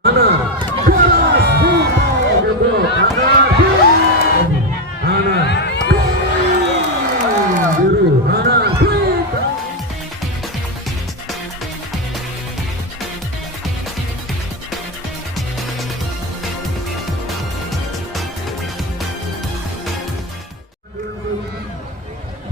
Ana keras Ana biru Ana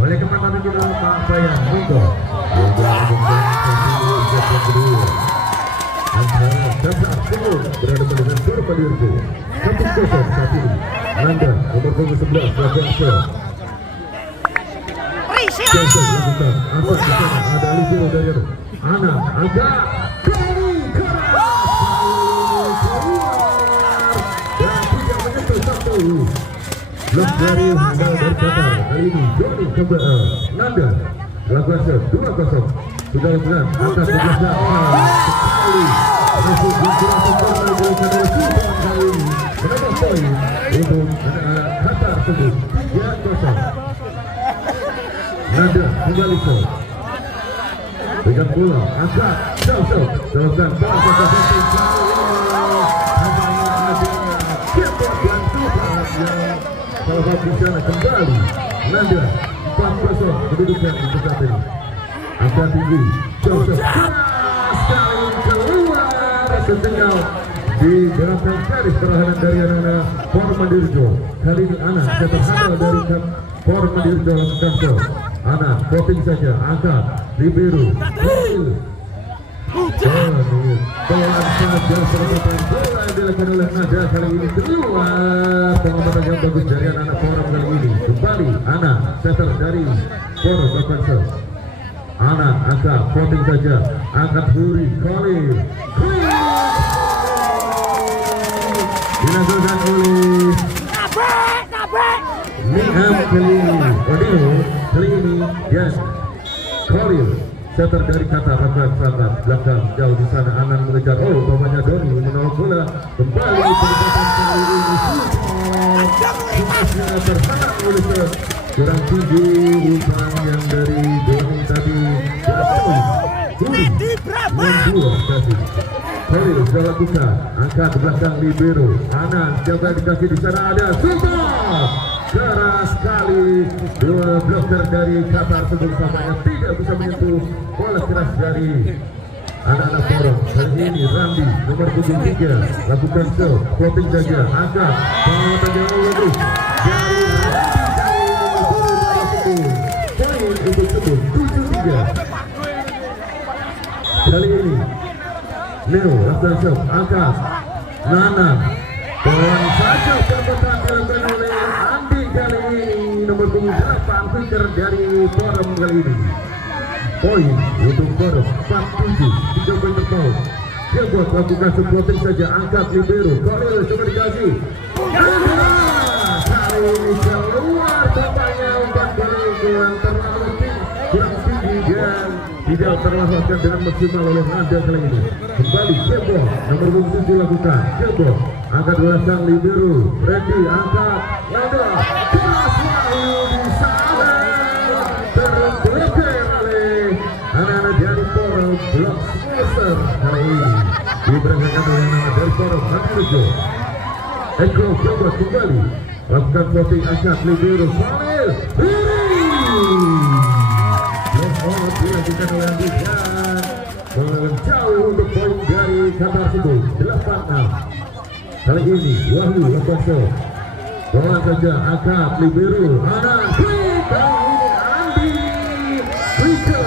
oleh kemana kita Pak Bayan Monggo antara Dasar Solo berada dengan Surpa Dirgo 1-0 saat ini. Nanda nomor punggung 11 Rafael lakukan apa di sana ada Alivio dari Ana agak dan tidak menyentuh satu blok dari handal dari Qatar. Kali ini Doni kembali Nanda lakukan set 2-0 sudah dilakukan atas kebiasaan sekali masuk bergerak kembali dari Qatar kali ini menambah poin untuk anak-anak Qatar tersebut 3-0. Nanda kembali ke pegang bola angkat jauh dalamkan bola ke salah satu di sana kembali Nanda 4-0 kedudukan untuk saat ini angkat tinggi jauh sekali keluar setengah di belakang garis pertahanan dari anak-anak Pormandirjo. Kali ini anak saya terhandal dari Pormandirjo lakukan gol. Ana popping saja angkat libero bola saja serangan bola yang dilakukan oleh Nada kali ini keluar pengamatan yang bagus dari anak-anak Forum kali ini kembali Ana setter dari Forum lakukan Ana angkat popping saja angkat Huri Khalil dilakukan oleh Niam kali ini yes Khalil setter dari Qatar Rafael Sangat belakang jauh di sana Anan mengejar umpamanya Doni menolak bola kembali pendekatan kali ini Sudah terhalang oleh kurang tinggi umpan yang dari Doni tadi jatuh membuat kasih Khalil sudah lakukan angkat belakang libero Anan coba dikasih di sana ada super keras sekali dua blocker dari Qatar sebelum sampainya tidak bisa menyentuh bola keras dari anak-anak Forum. Kali ini Randi nomor punggung 3 lakukan floating saja angkat pengamatan yang bagus dari poin untuk sebut 7-3. Kali ini Neo lakukan shot angkat Nana pelan saja perbuatan dilakukan oleh Andi kali ini nomor punggung 8 pitcher dari Forum kali ini poin untuk Forum 4-7 3 poin terpaut dia buat lakukan supporting saja angkat libero Khalil coba dikasih kali ini keluar tampaknya umpan kali kurang terlalu tinggi dan tidak terlewatkan dengan maksimal oleh Nanda kali ini kembali Kebo nomor punggung 7 lakukan Kebo angkat belakang libero Randy angkat Nanda keras Wahyu di sana terblokir oleh anak-anak dari Forum blok sponsor kali ini diberangkatkan oleh anak dari Forum Mandirjo Eko coba kembali lakukan voting angkat libero Khalil dilakukan oleh Andi dan menjauh untuk poin dari Qatar tersebut 8-6. Kali ini Wahyu Lepaso bola saja angkat libero Anan Andi Twitter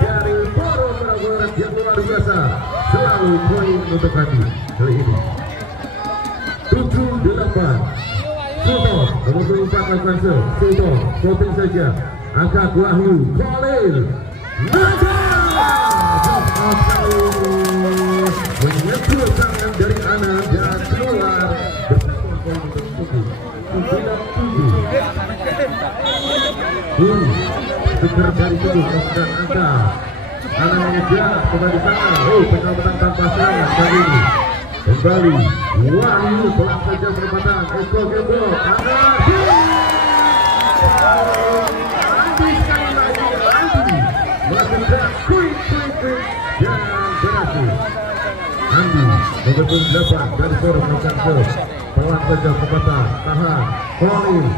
dari Forum Meragorak yang luar biasa selalu poin untuk Andi kali ini 7-8. Suto nomor 4 lakukan Suto voting saja angkat Wahyu Khalil Nada menyentuh tangan dari anak dan keluar bersama poin untuk 7-7 seger dari tubuh dan angkat anak mengejar kembali sana pengamatan tanpa serangan kali ini kembali Wahyu pelan saja perempatan Eko Gebo anak melakukan quick dan berhasil Andi Nomor 8 dari Forum Lokanto. Pelan saja Kepata, tahan, Khalil.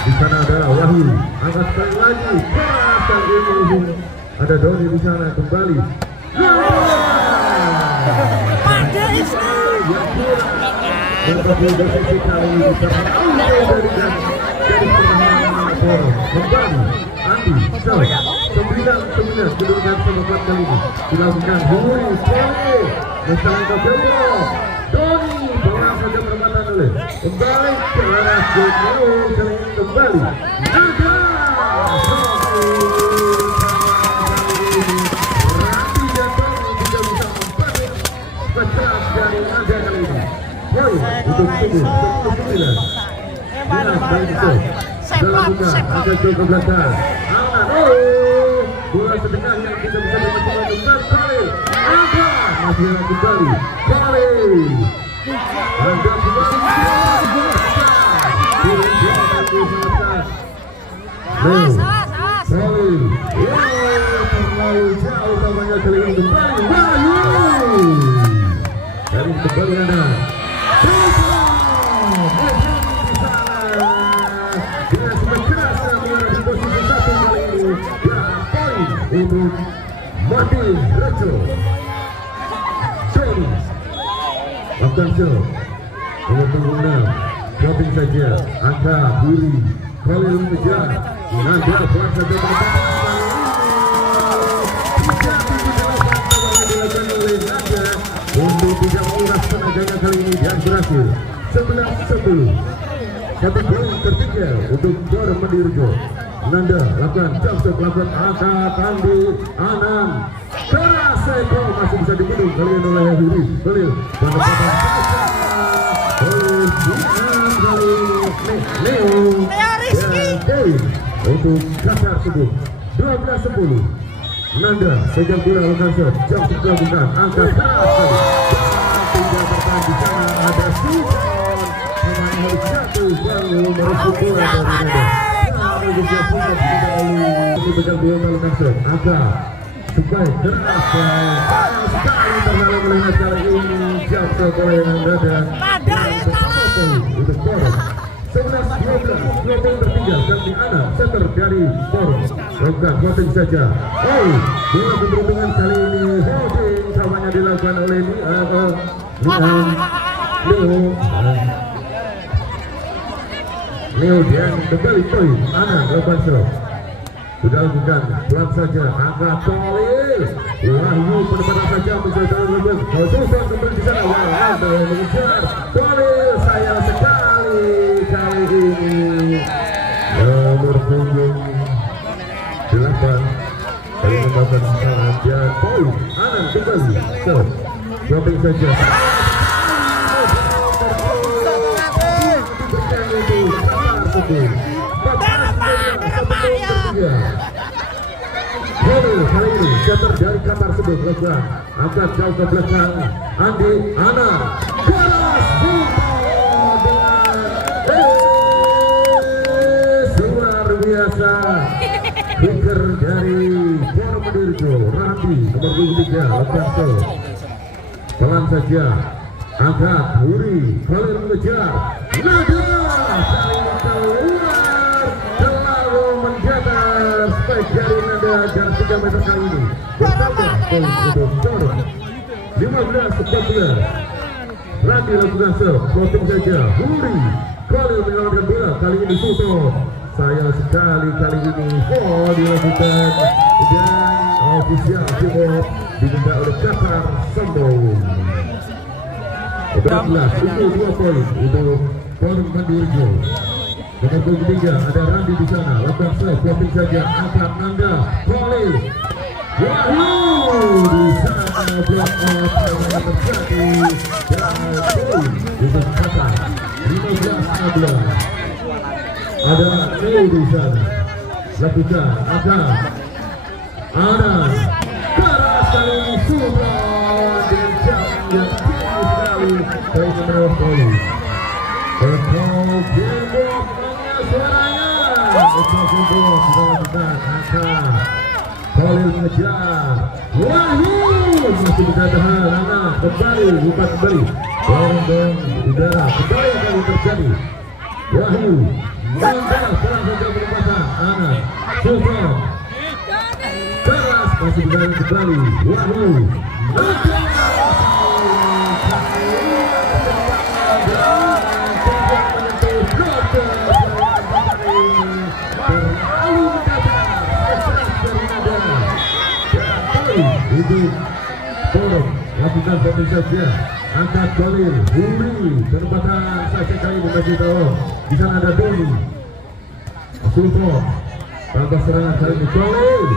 Di sana ada Wahyu, angkat sekali lagi, keras ini. Ada Doni di sana kembali. Pada Islam. Tetapi posisi kali ini dari pertahanan Forum kembali. Andi, so 9 kedudukan semepat kali ini dilakukan Huri, Soleh, Mesalan Kabelo, Doni, bola saja perempatan oleh kembali ke arah Jokowi, kali ini kembali Naga, Randy dan Doni tidak bisa membalik keras dari Naga kali ini. Boy, untuk 9. Agak ke belakang. Bola setengah yang kita bisa bermain dengan Khalil. Masih kembali. Khalil. Anda kembali. Khalil. Terlalu jauh namanya kali ini kembali. Wahyu. Dari kembali Anda. Untuk Mati Reco Johnny Abdanso nomor 26 dropping saja angka Huri Khalil mengejar Naga pelan saja dilakukan oleh Naga untuk tidak menguras tenaganya kali ini dan berhasil 11-10 satu poin tertinggal untuk Forum Mandirjo. Nanda lakukan jump lakukan angkat Andi Anam keras Eko masih bisa dibunuh kali ini oleh Huri Khalil dan Leo untuk Qatar sebut 12-10 Nanda pegang bola lakukan shot jump lakukan angkat keras tidak bertahan di sana ada Sultan memang harus jatuh baru merebut bola dari Nanda. Betul dia melakukan agak supaya keras sekali terlalu melihat kali ini jatuh oleh Nanda dan untuk Forum 11-12 tertinggal ganti anak center dari Forum lakukan voting saja. Bola keberuntungan kali ini holding kawannya dilakukan oleh Leo dan kembali poin Ana lakukan serok sudah lakukan pelan saja angkat Khalil Wahyu penempatan saja bisa lakukan Sultan kembali di sana Wahyu mengejar Khalil sayang sekali kali ini nomor punggung 8 kali melakukan saja poin Ana kembali serok dropping saja kali ini setter dari Qatar sebut lakukan angkat jauh ke belakang Andi Ana keras luar biasa kicker dari Forum Mandirjo Randy nomor 23 lakukan shot pelan saja angkat Huri Khalil mengejar Nada kali ini keluar terlalu menjaga spike dari Nada dan 3 meter kali ini bertambah poin untuk Forum 15-14 Randy lakukan serve floating saja Huri Khalil menyelamatkan bola kali ini Suto sayang sekali kali ini foul dilakukan dan ofisial Timur diminta oleh Qatar Sambung 12 itu 2 poin untuk Forum Mandirjo. Nomor 23 ada Randy di sana lakukan serve floating saja angkat Nanda Khalil Wahyu di sana block out yang terjadi dan poin untuk Qatar 15-16 ada Leo di sana lakukan angkat Anas keras kali ini Sultan dengan jam yang tinggi sekali dari menurut poin Betul Gembok suaranya Betul Gembok sudah lakukan angkat Khalil mengejar Wahyu masih bisa tahan. Ana kembali, bukan kembali. Dorong udara, kembali kali terjadi. Wahyu, Nanda serang saja berpasang. Ana, Sultan, keras masih bisa kembali. Wahyu, Nanda. Itu tolong lakukan satu saja, angkat Khalil, Huri terbatas saja kali membagi tolong. Di sana ada Doni, Sultan, tanpa serangan kali ini Khalil.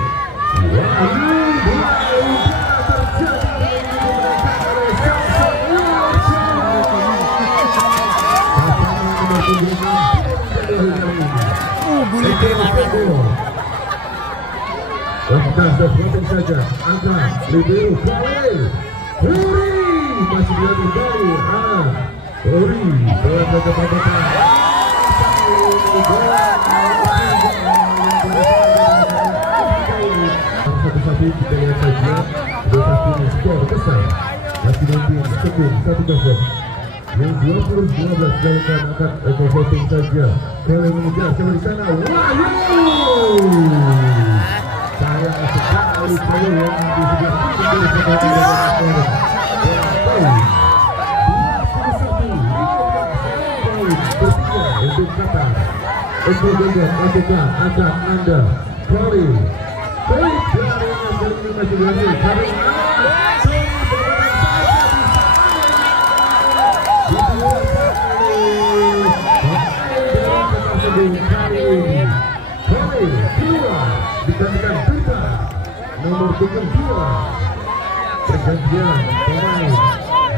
Lakukan sesuatu saja, angkat Libero Khalil, Huri masih dia kembali. Huri dalam saja babatan. Satu-satu kita lihat saja, dua tim skor besar. Masih nanti sekung 1-0. Yang 20-12 dilakukan angkat voting saja. Kalau mengejar di sana, Wahyu. Sayang sekali saya yang di sebelah untuk kata untuk Gajar, angkat Anda Khalil dari masih berhasil Khalil keluar dikatakan Duta nomor 72. Pergantian pemain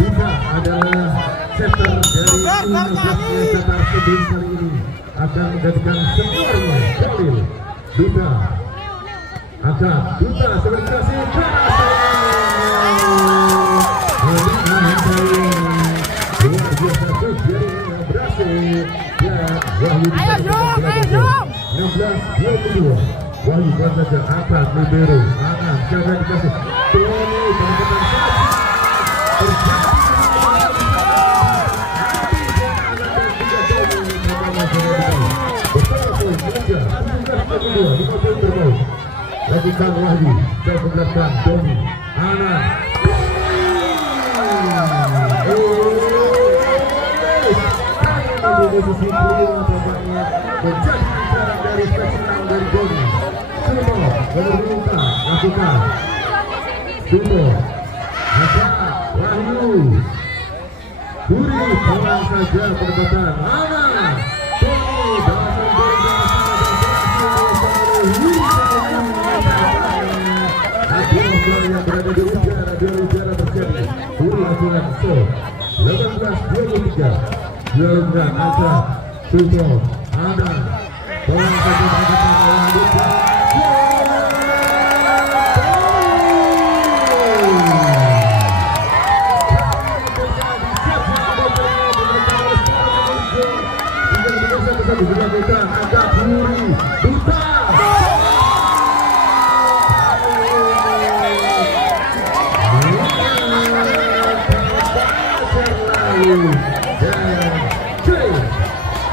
Duta adalah setter dari Universitasnya Qatar sebelum kali ini akan menggantikan seniornya Khalil. Duta akan Duta selebrasi Ayo, 16-22. Wahyu saja angkat Libero, Anan jaga dikasih Tony pendekatan lakukan Wahyu jauh ke belakang Tony Anan di posisi kelima tampaknya menjadi cara dari spesial dari Tony. Sumo berbuka lakukan Sumo ada Wahyu Huri pulang saja pendekatan Ana Tony dasar yang berada di udara terjadi Huri aturan so 18-23 dilakukan angkat Sumo ada pulang saja pendekatan